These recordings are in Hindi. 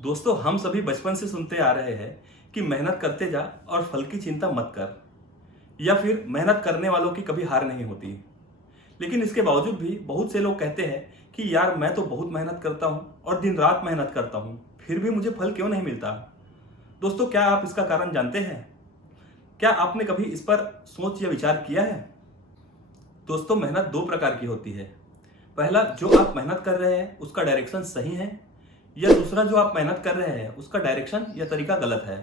दोस्तों, हम सभी बचपन से सुनते आ रहे हैं कि मेहनत करते जा और फल की चिंता मत कर, या फिर मेहनत करने वालों की कभी हार नहीं होती। लेकिन इसके बावजूद भी बहुत से लोग कहते हैं कि यार मैं तो बहुत मेहनत करता हूँ और दिन रात मेहनत करता हूँ, फिर भी मुझे फल क्यों नहीं मिलता। दोस्तों, क्या आप इसका कारण जानते हैं? क्या आपने कभी इस पर सोच या विचार किया है? दोस्तों, मेहनत दो प्रकार की होती है। पहला, जो आप मेहनत कर रहे हैं उसका डायरेक्शन सही है, या दूसरा, जो आप मेहनत कर रहे हैं उसका डायरेक्शन या तरीका गलत है।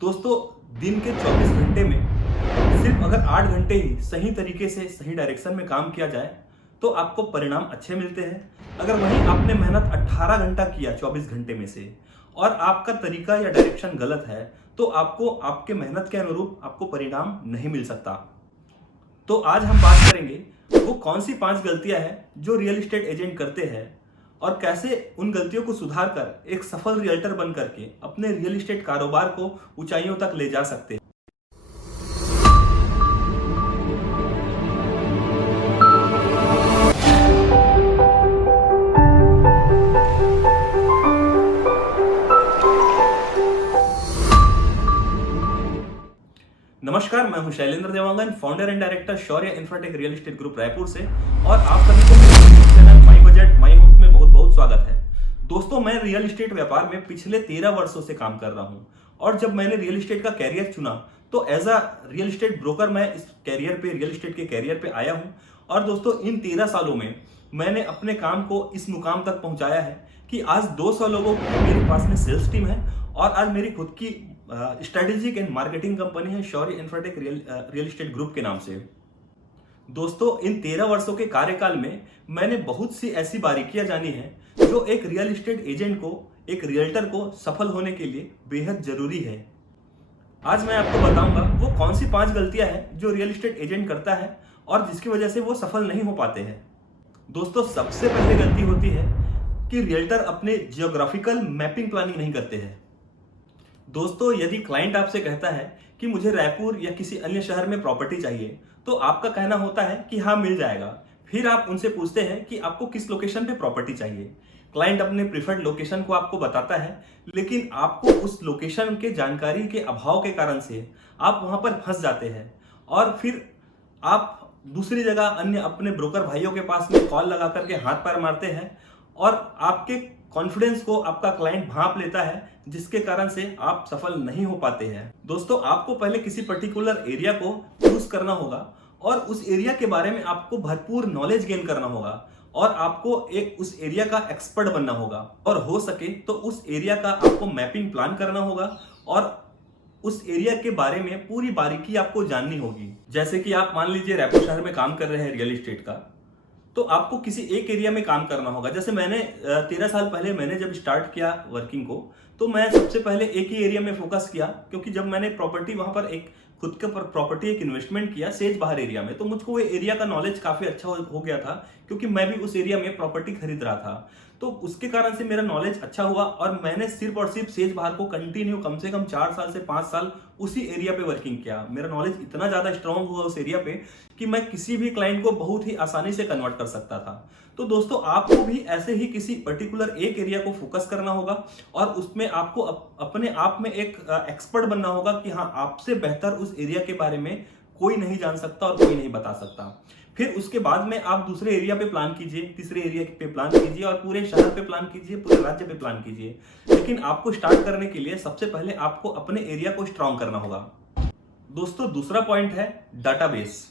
दोस्तों, दिन के 24 घंटे में सिर्फ अगर 8 घंटे ही सही तरीके से सही डायरेक्शन में काम किया जाए तो आपको परिणाम अच्छे मिलते हैं। अगर वहीं आपने मेहनत 18 घंटा किया 24 घंटे में से और आपका तरीका या डायरेक्शन गलत है तो आपको आपके मेहनत के अनुरूप आपको परिणाम नहीं मिल सकता। तो आज हम बात करेंगे वो कौन सी 5 गलतियां हैं जो रियल एस्टेट एजेंट करते हैं और कैसे उन गलतियों को सुधार कर एक सफल रियल्टर बन करके अपने रियल एस्टेट कारोबार को ऊंचाइयों तक ले जा सकते हैं। नमस्कार, मैं हूं Shailendra Dewangan, founder and director Shaurya Infratech real estate group Raipur से, और आप सभी को मेरे YouTube channel my budget my homes में बहुत बहुत स्वागत है। दोस्तों, मैं रियल एस्टेट व्यापार में पिछले 13 वर्षों से काम कर रहा हूं और जब मैंने रियल एस्टेट का कैरियर चुना तो as a real estate broker मैं इस कैरियर पे, रियल एस्टेट के कैरियर पे आया हूं। और दोस्तों, इन 13 सालों में मैंने अपने काम को इस मुकाम तक पहुंचाया है कि आज 200 लोगों की मेरे पास में सेल्स टीम है और आज मेरी खुद की स्ट्रेटेजिक एंड मार्केटिंग कंपनी है शौर्य इंफ्राटेक रियल एस्टेट ग्रुप के नाम से। दोस्तों, इन 13 वर्षों के कार्यकाल में मैंने बहुत सी ऐसी बारीकियां जानी है जो एक रियल एस्टेट एजेंट को, एक रियल्टर को सफल होने के लिए बेहद जरूरी है। आज मैं आपको बताऊंगा वो कौन सी 5 गलतियां हैं जो रियल एस्टेट एजेंट करता है और जिसकी वजह से वो सफल नहीं हो पाते हैं। दोस्तों, सबसे पहले गलती होती है कि रियल्टर अपने जियोग्राफिकल मैपिंग प्लानिंग नहीं करते हैं। दोस्तों, यदि क्लाइंट आपसे कहता है कि मुझे रायपुर या किसी अन्य शहर में प्रॉपर्टी चाहिए तो आपका कहना होता है कि हाँ, मिल जाएगा। फिर आप उनसे पूछते हैं कि आपको किस लोकेशन पे प्रॉपर्टी चाहिए। क्लाइंट अपने प्रिफर्ड लोकेशन को आपको बताता है, लेकिन आपको उस लोकेशन के जानकारी के अभाव के कारण से आप वहां पर फंस जाते हैं और फिर आप दूसरी जगह अन्य अपने ब्रोकर भाइयों के पास में कॉल लगा करके हाथ पैर मारते हैं और आपके कॉन्फिडेंस को आपका क्लाइंट भांप लेता है, जिसके कारण से आप सफल नहीं हो पाते हैं। दोस्तों, आपको पहले किसी पर्टिकुलर एरिया को चूज करना होगा और उस एरिया के बारे में आपको भरपूर नॉलेज गेन करना होगा और आपको एक उस एरिया का एक्सपर्ट बनना होगा और हो सके तो उस एरिया का आपको मैपिंग प्लान करना होगा और उस एरिया के बारे में पूरी बारीकी आपको जाननी होगी। जैसे कि आप मान लीजिए रायपुर शहर में काम कर रहे हैं रियल एस्टेट का, तो आपको किसी एक एरिया में काम करना होगा। जैसे मैंने 13 साल पहले मैंने जब स्टार्ट किया वर्किंग को, तो मैं सबसे पहले एक ही एरिया में फोकस किया, क्योंकि जब मैंने प्रॉपर्टी वहां पर एक खुद के प्रॉपर्टी एक इन्वेस्टमेंट किया सेज बाहर एरिया में, तो मुझको वो एरिया का नॉलेज काफी अच्छा हो गया था, क्योंकि मैं भी उस एरिया में प्रॉपर्टी खरीद रहा था। तो उसके कारण से मेरा नॉलेज अच्छा हुआ और मैंने सिर्फ और सिर्फ सेज बाहर को कंटिन्यू कम से कम 4 साल से 5 साल उसी एरिया पे वर्किंग किया। मेरा नॉलेज इतना ज्यादा स्ट्रांग हुआ उस एरिया पे कि मैं किसी भी क्लाइंट को बहुत ही आसानी से कन्वर्ट कर सकता था। तो दोस्तों, आपको भी ऐसे ही किसी पर्टिकुलर एक एरिया को फोकस करना होगा और उसमें आपको अपने आप में एक एक्सपर्ट बनना होगा कि हाँ, आपसे बेहतर उस एरिया के बारे में कोई नहीं जान सकता और कोई नहीं बता सकता। फिर उसके बाद में आप दूसरे एरिया पे प्लान कीजिए, तीसरे एरिया पे प्लान कीजिए और पूरे शहर पे प्लान कीजिए, पूरे राज्य पे प्लान कीजिए। लेकिन आपको स्टार्ट करने के लिए सबसे पहले आपको अपने एरिया को स्ट्रांग करना होगा। दोस्तों, दूसरा पॉइंट है डाटाबेस।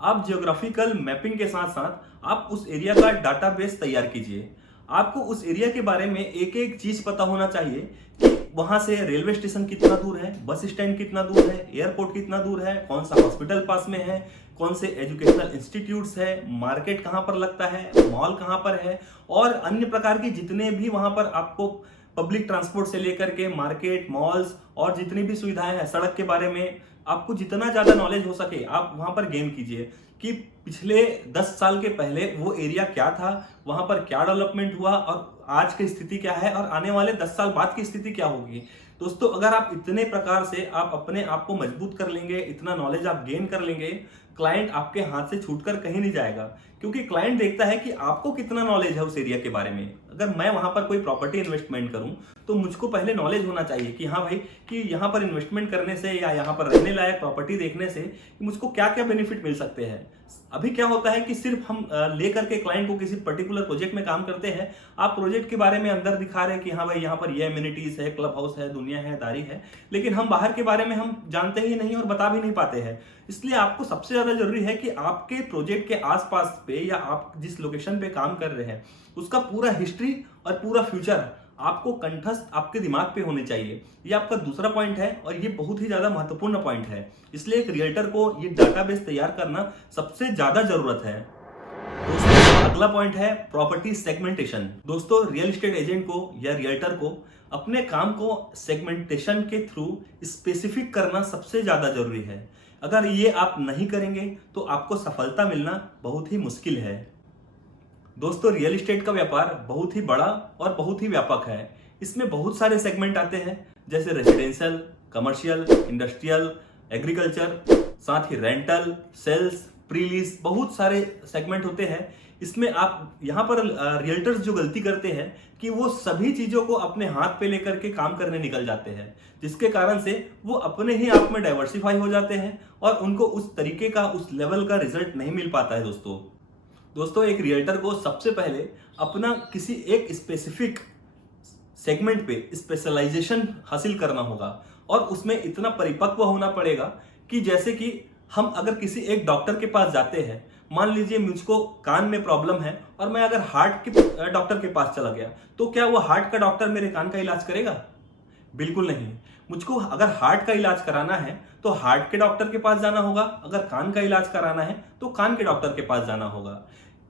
आप जियोग्राफिकल मैपिंग के साथ साथ आप उस एरिया का डाटाबेस तैयार कीजिए। आपको उस एरिया के बारे में एक एक चीज पता होना चाहिए कि वहां से रेलवे स्टेशन कितना दूर है, बस स्टैंड कितना दूर है, एयरपोर्ट कितना दूर है, कौन सा हॉस्पिटल पास में है, कौन से एजुकेशनल इंस्टीट्यूट्स है, मार्केट कहां पर लगता है, मॉल कहां पर है, और अन्य प्रकार की जितने भी वहां पर आपको पब्लिक ट्रांसपोर्ट से लेकर के मार्केट, मॉल्स और जितनी भी सुविधाएं हैं, सड़क के बारे में आपको जितना ज्यादा नॉलेज हो सके आप वहां पर गेन कीजिए कि पिछले 10 साल के पहले वो एरिया क्या था, वहां पर क्या डेवलपमेंट हुआ और आज की स्थिति क्या है और आने वाले 10 साल बाद की स्थिति क्या होगी। दोस्तों, अगर आप इतने प्रकार से आप अपने आप को मजबूत कर लेंगे, इतना नॉलेज आप गेन कर लेंगे, क्लाइंट आपके हाथ से छूटकर कहीं नहीं जाएगा, क्योंकि क्लाइंट देखता है कि आपको कितना नॉलेज है उस एरिया के बारे में। अगर मैं वहां पर कोई प्रॉपर्टी इन्वेस्टमेंट करूं तो मुझको पहले नॉलेज होना चाहिए कि हाँ भाई, कि यहाँ पर इन्वेस्टमेंट करने से या यहाँ पर रहने लायक प्रॉपर्टी देखने से मुझको क्या क्या बेनिफिट मिल सकते हैं। अभी क्या होता है कि सिर्फ हम लेकर के क्लाइंट को किसी पर्टिकुलर प्रोजेक्ट में काम करते हैं, आप प्रोजेक्ट के बारे में अंदर दिखा रहे हैं कि हाँ भाई यहाँ पर ये एमिनिटीज है, क्लब हाउस है, दुनिया है, दारी है, लेकिन हम बाहर के बारे में हम जानते ही नहीं और बता भी नहीं पाते हैं। इसलिए आपको सबसे ज्यादा जरूरी है कि आपके प्रोजेक्ट के आसपास पे या आप जिस लोकेशन पे काम कर रहे हैं उसका पूरा हिस्ट्री और पूरा फ्यूचर आपको कंठस्थ आपके दिमाग पे होने चाहिए। ये आपका दूसरा पॉइंट है और ये बहुत ही ज्यादा महत्वपूर्ण पॉइंट है। इसलिए एक रियल्टर को ये डाटाबेस तैयार करना सबसे ज्यादा जरूरत है। दोस्तों अगला पॉइंट है प्रॉपर्टी सेगमेंटेशन। दोस्तों रियल एस्टेट एजेंट को या रियल्टर को अपने काम को सेगमेंटेशन के थ्रू स्पेसिफिक करना सबसे ज्यादा जरूरी है। अगर ये आप नहीं करेंगे तो आपको सफलता मिलना बहुत ही मुश्किल है। दोस्तों रियल एस्टेट का व्यापार बहुत ही बड़ा और बहुत ही व्यापक है। इसमें बहुत सारे सेगमेंट आते हैं, जैसे रेजिडेंशियल, कमर्शियल, इंडस्ट्रियल, एग्रीकल्चर, साथ ही रेंटल, सेल्स, प्रीलीज, बहुत सारे सेगमेंट होते हैं। इसमें आप यहाँ पर रियल्टर्स जो गलती करते हैं कि वो सभी चीजों को अपने हाथ पे लेकर के काम करने निकल जाते हैं, जिसके कारण से वो अपने ही आप में डाइवर्सिफाई हो जाते हैं और उनको उस तरीके का, उस लेवल का रिजल्ट नहीं मिल पाता है। दोस्तों एक रियल्टर को सबसे पहले अपना किसी एक स्पेसिफिक सेगमेंट पे स्पेशलाइजेशन हासिल करना होगा और उसमें इतना परिपक्व होना पड़ेगा कि जैसे कि हम अगर किसी एक डॉक्टर के पास जाते हैं, मान लीजिए मुझको कान में प्रॉब्लम है और मैं अगर हार्ट के डॉक्टर के पास चला गया, तो क्या वो हार्ट का डॉक्टर मेरे कान का इलाज करेगा? बिल्कुल नहीं। मुझको अगर हार्ट का इलाज कराना है तो हार्ट के डॉक्टर के पास जाना होगा, अगर कान का इलाज कराना है तो कान के डॉक्टर के पास जाना होगा।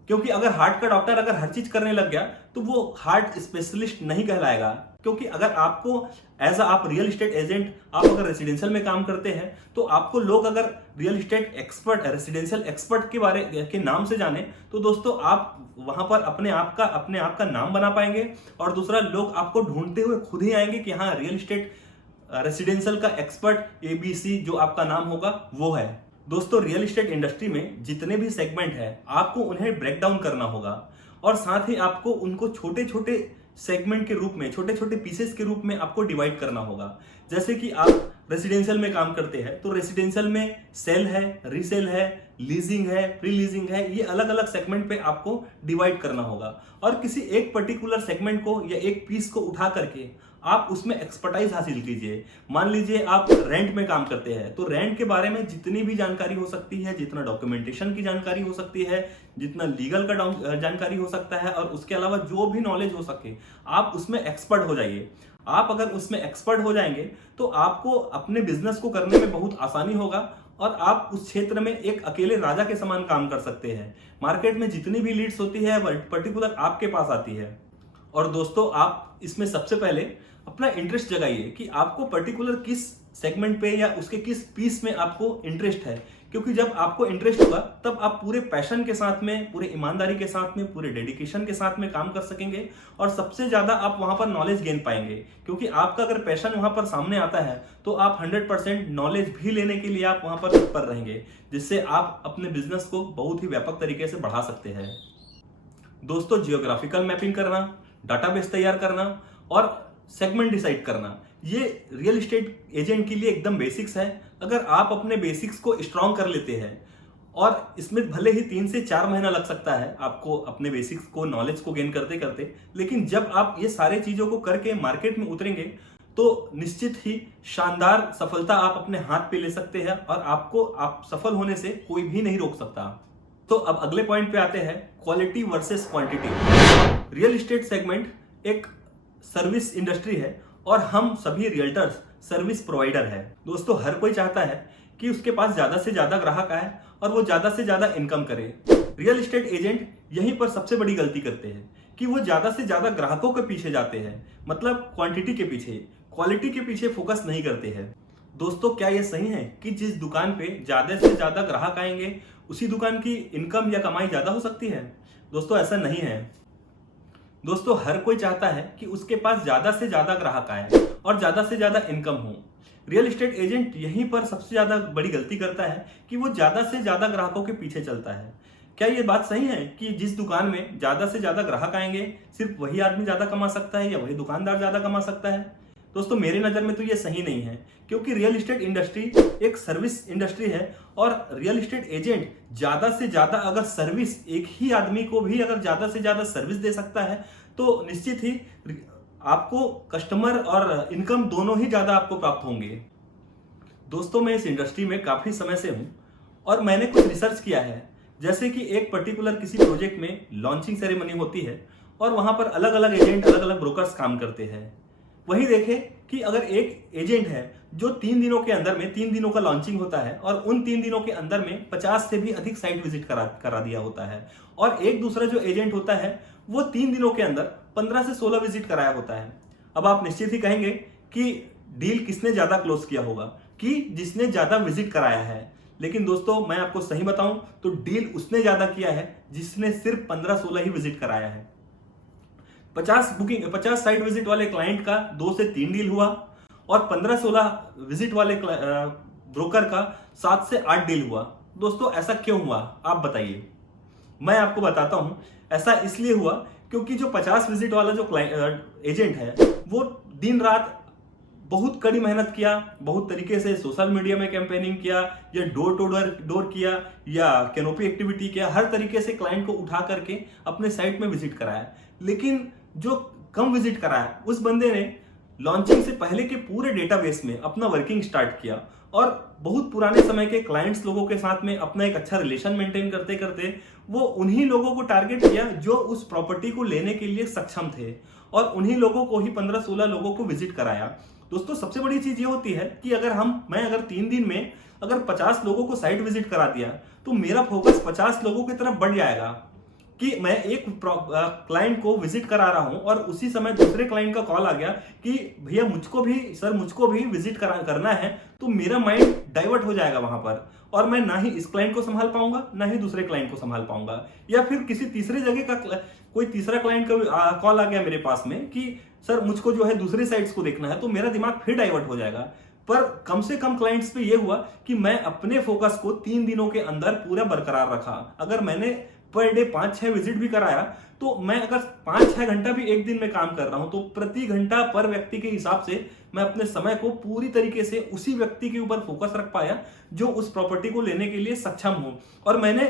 क्योंकि अगर हार्ट का डॉक्टर अगर हर चीज करने लग गया तो वो हार्ट स्पेशलिस्ट नहीं कहलाएगा। क्योंकि अगर आपको एज आप रियल एस्टेट एजेंट आप अगर रेसिडेंशियल में काम करते हैं तो आपको लोग अगर real estate expert, residential expert के बारे के नाम से जाने तो दोस्तों आप वहां पर अपने आप का नाम बना पाएंगे। और दूसरा, लोग आपको ढूंढते हुए खुद ही आएंगे कि हाँ रियल एस्टेट रेसिडेंशियल का एक्सपर्ट ABC जो आपका नाम होगा वो है। दोस्तों रियल एस्टेट इंडस्ट्री में जितने भी सेगमेंट है आपको उन्हें ब्रेक डाउन करना होगा और साथ ही आपको उनको छोटे छोटे सेगमेंट के रूप में, छोटे छोटे पीसेस के रूप में आपको डिवाइड करना होगा। जैसे कि आप रेसिडेंशियल में काम करते हैं तो रेसिडेंशियल में सेल है, रीसेल है, लीजिंग है, प्री लीजिंग है, ये अलग अलग सेगमेंट पे आपको डिवाइड करना होगा। और किसी एक पर्टिकुलर सेगमेंट को या एक पीस को उठा करके आप उसमें एक्सपर्टाइज हासिल कीजिए। मान लीजिए आप रेंट में काम करते हैं तो रेंट के बारे में जितनी भी जानकारी हो सकती है, जितना डॉक्यूमेंटेशन की जानकारी हो सकती है, जितना लीगल का जानकारी हो सकता है और उसके अलावा जो भी नॉलेज हो सके आप उसमें एक्सपर्ट हो जाइए। आप अगर उसमें एक्सपर्ट हो जाएंगे तो आपको अपने बिजनेस को करने में बहुत आसानी होगा और आप उस क्षेत्र में एक अकेले राजा के समान काम कर सकते हैं। मार्केट में जितनी भी लीड्स होती है पर्टिकुलर आपके पास आती है। और दोस्तों आप इसमें सबसे पहले अपना इंटरेस्ट जगाइए कि आपको पर्टिकुलर किस सेगमेंट पे या उसके किस पीस में आपको इंटरेस्ट है। क्योंकि जब आपको इंटरेस्ट होगा तब आप पूरे पैशन के साथ में, पूरे ईमानदारी के साथ में, पूरे डेडिकेशन के साथ में काम कर सकेंगे और सबसे ज्यादा आप वहां पर नॉलेज गेन पाएंगे। क्योंकि आपका अगर पैशन वहां पर सामने आता है तो आप 100% नॉलेज भी लेने के लिए आप वहां पर तत्पर रहेंगे, जिससे आप अपने बिजनेस को बहुत ही व्यापक तरीके से बढ़ा सकते हैं। दोस्तों जियोग्राफिकल मैपिंग करना, डाटाबेस तैयार करना और सेगमेंट डिसाइड करना, ये रियल एस्टेट एजेंट के लिए एकदम बेसिक्स है। अगर आप अपने बेसिक्स को स्ट्रॉन्ग कर लेते हैं और इसमें भले ही 3 से 4 महीना लग सकता है आपको अपने बेसिक्स को, नॉलेज को गेन करते करते, लेकिन जब आप ये सारे चीजों को करके मार्केट में उतरेंगे तो निश्चित ही शानदार सफलता आप अपने हाथ पे ले सकते हैं और आप सफल होने से कोई भी नहीं रोक सकता। तो अब अगले पॉइंट पे आते हैं, quality versus quantity. Real estate segment एक सर्विस इंडस्ट्री है और हम सभी रियल्टर्स सर्विस प्रोवाइडर है। दोस्तों हर कोई चाहता है कि उसके पास ज्यादा से ज्यादा ग्राहक आए और वो ज्यादा से ज्यादा इनकम करे। रियल एस्टेट एजेंट यहीं पर सबसे बड़ी गलती करते हैं कि वो ज्यादा से ज्यादा ग्राहकों के पीछे जाते हैं, मतलब क्वांटिटी के पीछे, क्वालिटी के पीछे फोकस नहीं करते हैं। दोस्तों क्या ये सही है कि जिस दुकान पे ज्यादा से ज्यादा ग्राहक आएंगे उसी दुकान की इनकम या कमाई ज्यादा हो सकती है? दोस्तों ऐसा नहीं है। दोस्तों हर कोई चाहता है कि उसके पास ज्यादा से ज्यादा ग्राहक आए और ज्यादा से ज्यादा इनकम हो। रियल एस्टेट एजेंट यहीं पर सबसे ज्यादा बड़ी गलती करता है कि वो ज्यादा से ज्यादा ग्राहकों के पीछे चलता है। क्या ये बात सही है कि जिस दुकान में ज्यादा से ज्यादा ग्राहक आएंगे सिर्फ वही आदमी ज्यादा कमा सकता है या वही दुकानदार ज्यादा कमा सकता है? दोस्तों मेरी नजर में तो ये सही नहीं है, क्योंकि रियल इस्टेट इंडस्ट्री एक सर्विस इंडस्ट्री है और रियल इस्टेट एजेंट ज्यादा से ज्यादा अगर सर्विस, एक ही आदमी को भी अगर ज्यादा से ज्यादा सर्विस दे सकता है तो निश्चित ही आपको कस्टमर और इनकम दोनों ही ज्यादा आपको प्राप्त होंगे। दोस्तों मैं इस इंडस्ट्री में काफी समय से हूं और मैंने कुछ रिसर्च किया है, जैसे कि एक पर्टिकुलर किसी प्रोजेक्ट में लॉन्चिंग सेरेमनी होती है और वहां पर अलग अलग एजेंट, अलग अलग ब्रोकर्स काम करते हैं। वही देखें कि अगर एक एजेंट है जो 3 दिनों के अंदर में, 3 दिनों का लॉन्चिंग होता है और उन 3 दिनों के अंदर में 50 से भी अधिक साइट विजिट करा दिया होता है, और एक दूसरा जो एजेंट होता है वो 3 दिनों के अंदर 15 से 16 विजिट कराया होता है। अब आप निश्चित ही कहेंगे कि डील किसने ज्यादा क्लोज किया होगा, कि जिसने ज्यादा विजिट कराया है। लेकिन दोस्तों मैं आपको सही बताऊं तो डील उसने ज्यादा किया है जिसने सिर्फ 15-16 ही विजिट कराया है। 50 साइट विजिट वाले क्लाइंट का 2 से 3 डील हुआ और 15-16 विजिट वाले ब्रोकर का 7 से 8 डील हुआ। दोस्तों ऐसा क्यों हुआ आप बताइए? मैं आपको बताता हूं। ऐसा इसलिए हुआ क्योंकि जो 50 विजिट वाला जो एजेंट है वो दिन रात बहुत कड़ी मेहनत किया, बहुत तरीके से सोशल मीडिया में कैंपेनिंग किया या डोर टू डोर किया या कैनोपी एक्टिविटी किया, हर तरीके से क्लाइंट को उठा करके अपने साइट में विजिट कराया। लेकिन जो कम विजिट कराया उस बंदे ने लॉन्चिंग से पहले के पूरे डेटाबेस में अपना वर्किंग स्टार्ट किया और बहुत पुराने समय के क्लाइंट्स लोगों के साथ में अपना एक अच्छा रिलेशन मेंटेन करते करते वो उन्हीं लोगों को टारगेट किया जो उस प्रॉपर्टी को लेने के लिए सक्षम थे और उन्हीं लोगों को ही 15-16 लोगों को विजिट कराया। दोस्तों सबसे बड़ी चीज ये होती है कि मैं अगर 3 दिन में अगर 50 लोगों को साइट विजिट करा दिया तो मेरा फोकस 50 लोगों की तरफ बढ़ जाएगा कि मैं एक क्लाइंट को विजिट करा रहा हूं और उसी समय दूसरे क्लाइंट का कॉल आ गया कि भैया मुझको भी विजिट करना है, तो मेरा माइंड डाइवर्ट हो जाएगा वहां पर और मैं ना ही इस क्लाइंट को संभाल पाऊंगा ना ही दूसरे क्लाइंट को संभाल पाऊंगा। या फिर किसी तीसरे जगह का कोई तीसरा क्लाइंट का कॉल आ गया मेरे पास में कि सर मुझको जो है दूसरे साइट्स को देखना है, तो मेरा दिमाग फिर डाइवर्ट हो जाएगा। पर कम से कम क्लाइंट्स पे ये हुआ कि मैं अपने फोकस को 3 दिनों के अंदर पूरा बरकरार रखा। अगर मैंने पर डे 5-6 विजिट भी कराया तो मैं अगर 5-6 घंटा भी एक दिन में काम कर रहा हूं तो प्रति घंटा पर व्यक्ति के हिसाब से मैं अपने समय को पूरी तरीके से उसी व्यक्ति के ऊपर फोकस रख पाया जो उस प्रॉपर्टी को लेने के लिए सक्षम हो। और मैंने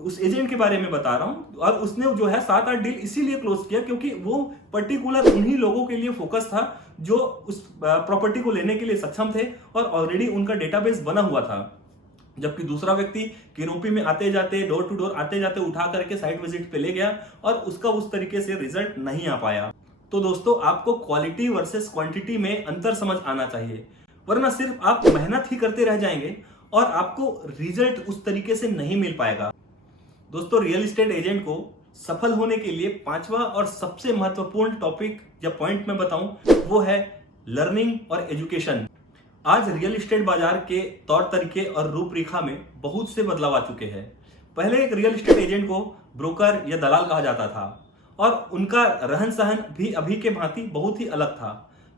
उस एजेंट के बारे में बता रहा हूं और उसने जो है 7-8 डील इसीलिए क्लोज किया क्योंकि वो पर्टिकुलर उन्हीं लोगों के लिए फोकस था जो उस प्रॉपर्टी को लेने के लिए सक्षम थे और ऑलरेडी उनका डेटाबेस बना हुआ था। जबकि दूसरा व्यक्ति कैनोपी में आते जाते, डोर टू डोर आते जाते उठा करके साइट विजिट पे ले गया और उसका उस तरीके से रिजल्ट नहीं आ पाया। तो दोस्तों आपको क्वालिटी वर्सेस क्वांटिटी में अंतर समझ आना चाहिए, वरना सिर्फ आप मेहनत ही करते रह जाएंगे और आपको रिजल्ट उस तरीके से नहीं मिल पाएगा। दोस्तों रियल एस्टेट एजेंट को सफल होने के लिए 5वां और सबसे महत्वपूर्ण टॉपिक या पॉइंट मैं बताऊं वो है लर्निंग और एजुकेशन। आज रियल एस्टेट बाजार के तौर तरीके और रूपरेखा में बहुत से बदलाव आ चुके हैं। पहले एक रियल एस्टेट एजेंट को ब्रोकर या दलाल कहा जाता था और उनका रहन सहन भी अभी के भांति बहुत ही अलग था।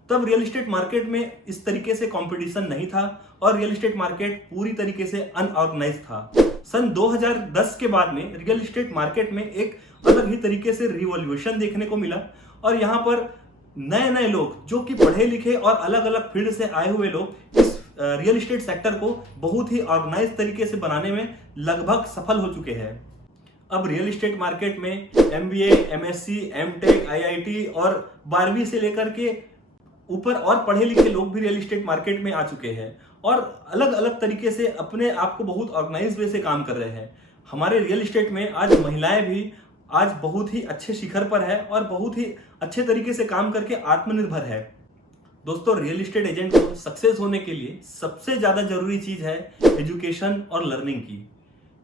तब रियल एस्टेट मार्केट में इस तरीके से कंपटीशन नहीं था और रियल एस्टेट मार्केट पूरी तरीके से अनऑर्गेनाइज था। सन 2010 के बाद में रियल एस्टेट मार्केट में एक अलग ही तरीके से रिवॉल्यूशन देखने को मिला और यहाँ पर नए लोग जो कि पढ़े लिखे और अलग अलग फील्ड से आए हुए लोग इस रियल एस्टेट सेक्टर को बहुत ही ऑर्गेनाइज तरीके से बनाने में लगभग सफल हो चुके हैं। अब रियल एस्टेट मार्केट में MBA, MSc, MTech, IIT और 12वीं से लेकर के ऊपर और पढ़े लिखे लोग भी रियल एस्टेट मार्केट में आ चुके हैं और अलग अलग तरीके से अपने आप को बहुत ऑर्गेनाइज वे से काम कर रहे हैं। हमारे रियल एस्टेट में आज महिलाएं भी आज बहुत ही अच्छे शिखर पर है और बहुत ही अच्छे तरीके से काम करके आत्मनिर्भर है। दोस्तों रियल एस्टेट एजेंट को सक्सेस होने के लिए सबसे ज्यादा जरूरी चीज है एजुकेशन और लर्निंग की,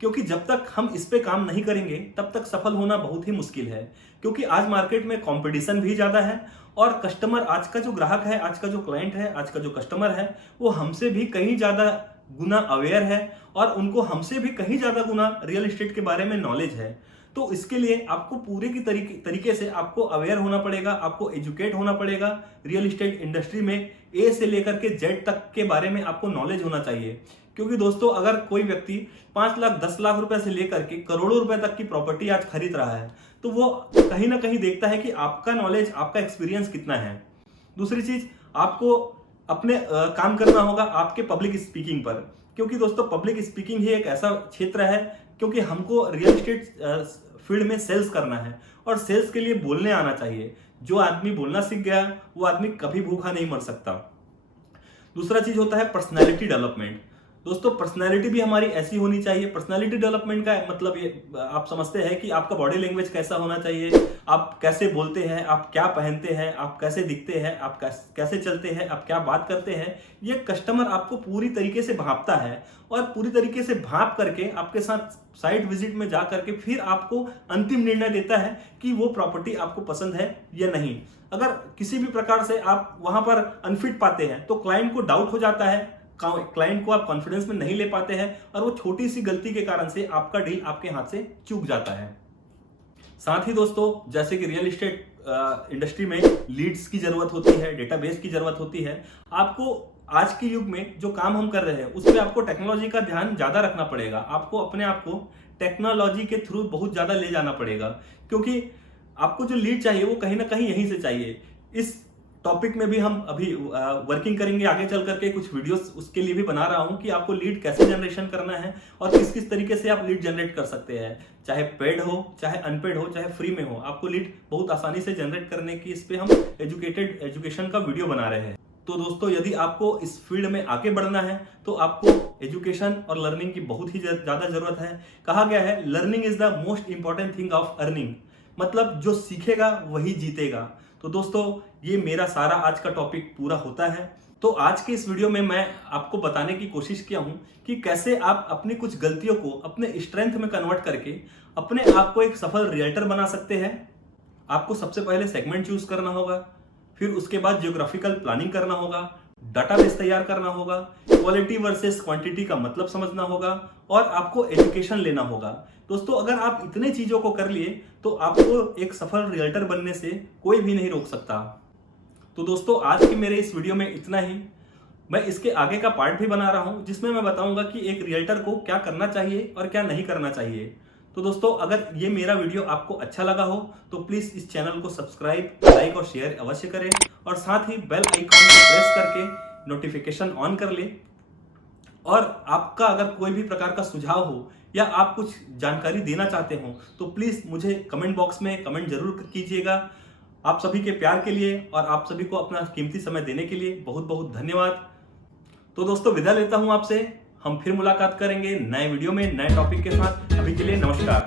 क्योंकि जब तक हम इस पे काम नहीं करेंगे तब तक सफल होना बहुत ही मुश्किल है। क्योंकि आज मार्केट में कंपटीशन भी ज्यादा है और कस्टमर, आज का जो ग्राहक है, आज का जो क्लाइंट है, आज का जो कस्टमर है वो हमसे भी कहीं ज्यादा गुना अवेयर है और उनको हमसे भी कहीं ज्यादा गुना रियल एस्टेट के बारे में नॉलेज है। तो इसके लिए आपको पूरे की तरीके से आपको अवेयर होना पड़ेगा, आपको एजुकेट होना पड़ेगा। रियल एस्टेट इंडस्ट्री में A से लेकर के Z तक के बारे में आपको नॉलेज होना चाहिए, क्योंकि दोस्तों अगर कोई व्यक्ति 5 लाख 10 लाख रुपए से लेकर के करोड़ों रुपए तक की प्रॉपर्टी आज खरीद रहा है तो वो कहीं ना कहीं देखता है कि आपका नॉलेज, आपका एक्सपीरियंस कितना है। दूसरी चीज, आपको अपने काम करना होगा आपके पब्लिक स्पीकिंग पर, क्योंकि दोस्तों पब्लिक स्पीकिंग ही एक ऐसा क्षेत्र है, क्योंकि हमको रियल एस्टेट फील्ड में सेल्स करना है और सेल्स के लिए बोलने आना चाहिए। जो आदमी बोलना सीख गया वो आदमी कभी भूखा नहीं मर सकता। दूसरा चीज होता है पर्सनैलिटी डेवलपमेंट। दोस्तों पर्सनैलिटी भी हमारी ऐसी होनी चाहिए। पर्सनैलिटी डेवलपमेंट का मतलब ये आप समझते हैं कि आपका बॉडी लैंग्वेज कैसा होना चाहिए, आप कैसे बोलते हैं, आप क्या पहनते हैं, आप कैसे दिखते हैं, आप कैसे चलते हैं, आप क्या बात करते हैं। ये कस्टमर आपको पूरी तरीके से भांपता है और पूरी तरीके से भांप करके आपके साथ साइट विजिट में जा करके फिर आपको अंतिम निर्णय देता है कि वो प्रॉपर्टी आपको पसंद है या नहीं। अगर किसी भी प्रकार से आप वहां पर अनफिट पाते हैं तो क्लाइंट को डाउट हो जाता है, क्लाइंट को आप कॉन्फिडेंस में नहीं ले पाते हैं और वो छोटी सी गलती के कारण से आपका डील आपके हाथ से चूक जाता है। साथ ही दोस्तों जैसे कि रियल एस्टेट इंडस्ट्री में लीड्स की जरूरत होती है, डेटाबेस की जरूरत होती है। आपको आज के युग में जो काम हम कर रहे हैं उस पर आपको टेक्नोलॉजी का ध्यान ज्यादा रखना पड़ेगा। आपको अपने आप को टेक्नोलॉजी के थ्रू बहुत ज्यादा ले जाना पड़ेगा, क्योंकि आपको जो लीड चाहिए वो कहीं ना कहीं यहीं से चाहिए। इस टॉपिक में भी हम अभी वर्किंग करेंगे आगे चल करके, कुछ वीडियोस उसके लिए भी बना रहा हूं कि आपको लीड कैसे जनरेशन करना है और किस किस तरीके से आप लीड जनरेट कर सकते हैं, चाहे पेड हो, चाहे अनपेड हो, चाहे फ्री में हो। आपको लीड बहुत आसानी से जनरेट करने की इस पे हम एजुकेशन का वीडियो बना रहे हैं। तो दोस्तों यदि आपको इस फील्ड में आगे बढ़ना है तो आपको एजुकेशन और लर्निंग की बहुत ही ज्यादा जरूरत है। कहा गया है learning is the most important thing of earning, मतलब जो सीखेगा वही जीतेगा। तो दोस्तों ये मेरा सारा आज का टॉपिक पूरा होता है। तो आज के इस वीडियो में मैं आपको बताने की कोशिश किया हूं कि कैसे आप अपनी कुछ गलतियों को अपने स्ट्रेंथ में कन्वर्ट करके अपने आप को एक सफल रियल्टर बना सकते हैं। आपको सबसे पहले सेगमेंट चूज करना होगा, फिर उसके बाद जियोग्राफिकल प्लानिंग करना होगा, डाटाबेस तैयार करना होगा, क्वालिटी वर्सेस क्वांटिटी का मतलब समझना होगा और आपको एजुकेशन लेना होगा। दोस्तों अगर आप इतने चीजों को कर लिए तो आपको एक सफल रियल्टर बनने से कोई भी नहीं रोक सकता। तो दोस्तों आज के मेरे इस वीडियो में इतना ही। मैं इसके आगे का पार्ट भी बना रहा हूं जिसमें मैं बताऊंगा कि एक रियल्टर को क्या करना चाहिए और क्या नहीं करना चाहिए। तो दोस्तों अगर ये मेरा वीडियो आपको अच्छा लगा हो तो प्लीज इस चैनल को सब्सक्राइब, लाइक और शेयर अवश्य करें और साथ ही बेल आइकॉन को प्रेस करके नोटिफिकेशन ऑन कर ले। और आपका अगर कोई भी प्रकार का सुझाव हो या आप कुछ जानकारी देना चाहते हो तो प्लीज मुझे कमेंट बॉक्स में कमेंट जरूर कीजिएगा। आप सभी के प्यार के लिए और आप सभी को अपना कीमती समय देने के लिए बहुत बहुत धन्यवाद। तो दोस्तों विदा लेता हूं आपसे। हम फिर मुलाकात करेंगे नए वीडियो में नए टॉपिक के साथ। अभी के लिए नमस्कार।